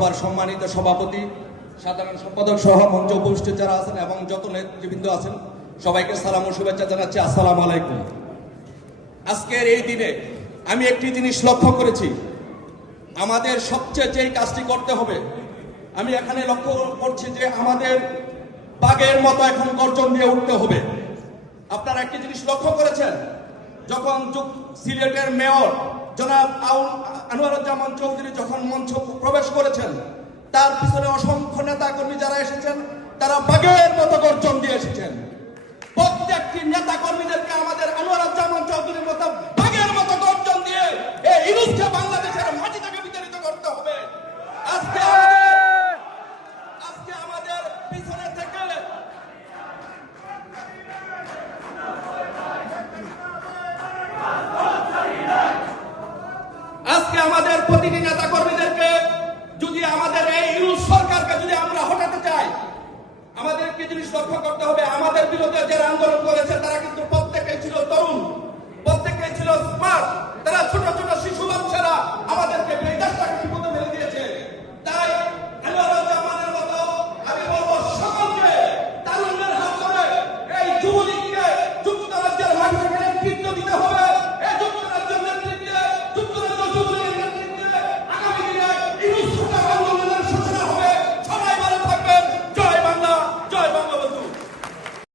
সম্মানিত সভাপতি, সাধারণ সম্পাদক সহ মঞ্চ উপস্থিত যারা আছেন এবং যত নেতৃবৃন্দ আছেন, সবাইকে সালাম ও শুভেচ্ছা জানাচ্ছি। আসসালামু আলাইকুম। আজকের এই দিনে আমি একটি জিনিস লক্ষ্য করেছি। আমাদের সবচেয়ে যেই কাজটি করতে হবে, আমি এখানে লক্ষ্য করছি যে আমাদের বাঘের মতো এখন গর্জন দিয়ে উঠতে হবে। আপনারা একটি জিনিস লক্ষ্য করেছেন? যখন সিলেটের মেয়র জনাব আনোয়ারুজ্জামান চৌধুরী যখন মঞ্চ প্রবেশ করেছেন, তার পিছনে অসংখ্য নেতা কর্মী যারা এসেছেন, তারা বাঘের মতো গর্জন দিয়ে এসেছেন। প্রত্যেকটি নেতা কর্মীদেরকে আমাদের আনোয়ারুজ্জামান চৌধুরীর মতো বাঘের মতো গর্জন দিয়ে এই ইনুসকে বাংলাদেশের মাটি থেকে বিতাড়িত করতে হবে। আজকে আজকে আমাদের পিছনে থেকে আজকে আমাদের প্রতিটি নেতা কর্মীদেরকে যদি আমাদের এই ইউনুস সরকারকে যদি আমরা হটাতে চাই, আমাদেরকে জিনিস লক্ষ্য করতে হবে